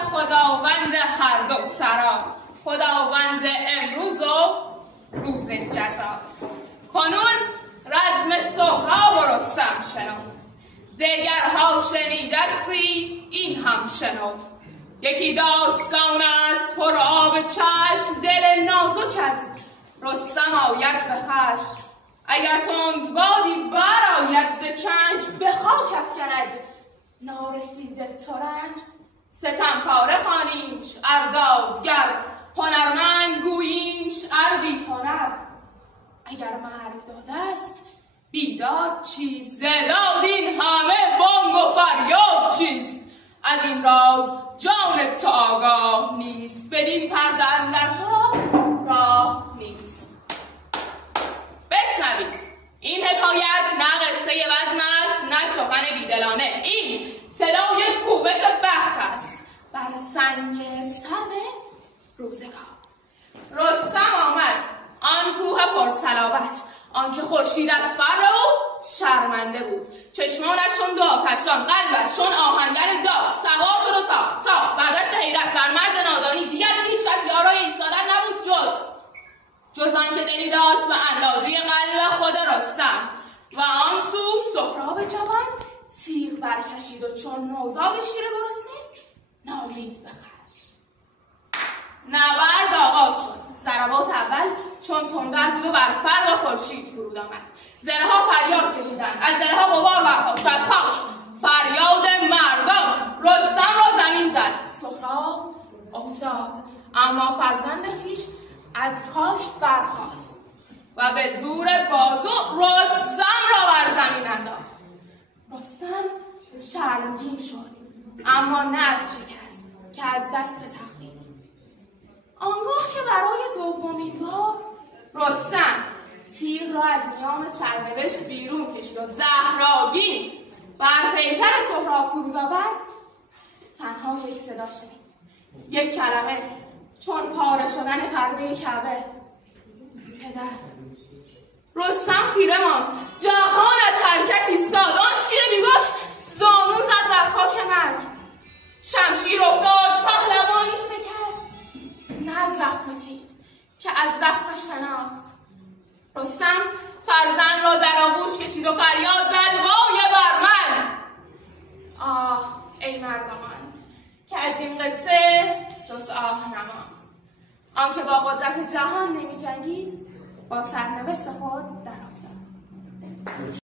خداوند هر دو سرا، خداوند امروز و روز جزا. کنون رزم سهراب و رستم شنو، دگرها شنیدستی این هم شنو. یکی داستان است پر آب چشم، دل نازک از رستم آید به خشم. اگر تندبادی برآید ز چنگ، به خاک افکند نارسیده ترنج. ستمکاره خوانیمش اردادگر، هنرمند گوییمش بی هنر. اگر مرگ داده است بیداد چیست، ز داد این همه بانگ و فریاد چیست. از این راز جان تو آگاه نیست، بدین پرده اندر تو را راه نیست. بشنوید این حکایت نه قصه بزم است نه سخن بیدلانه، این صدای کوبش بخت است بر سنگ سرد روزگار. رستم آمد آن کوه پرصلابت، آنکه خورشید از فر او شرمنده بود. چشمانش چون دو آتشدان، قلبش چون آهنگر داغ. سوار شد و تاخت بر دشت حیرت، بر مرز نادانی. دیگر هیچ کس یارای ایستادن نبود جز آنکه دلی داشت به اندازه قلب خود رستم. و آن سو سهراب جوان تیغ برکشید و چون نوزاد شیر گرسنه نالید به خشم. نبرد آغاز شد. ضربات اول چون تندر بود و بر فرق خورشید فرود آمد. زرهها فریاد کشیدند، از زرهها غبار برخاست، از خاک فریاد مردان. رستم را زمین زد، سهراب افتاد، اما فرزند خویش از خاک برخاست و به زور بازو رستم را بر زمین انداخت. رستم شرمگین شد، اما نه از شکست که از دست تقدیر. آنگاه که برای دومین بار رستم تیغ را از نیام سرنوشت بیرون کشید و زهرآگین بر پیکر سهراب فرود آورد، تنها یک صدا شنید، یک کلمه چون پاره شدن پرده کعبه: پدر. رستم خیره ماند، جهان از حرکت ایستاد. آن شیر بیباک زانو زد بر خاک مرگ. شمشیر افتاد، پهلوانی شکست، نه از زخم تیر که از زخمش شناخت. رستم فرزند را در آغوش کشید و فریاد زد: وای بر من! آه ای مردمان که از این قصه جز آه نماند. آنکه با قدرت جهان نمی جنگید با سرنوشت خود در افتاد.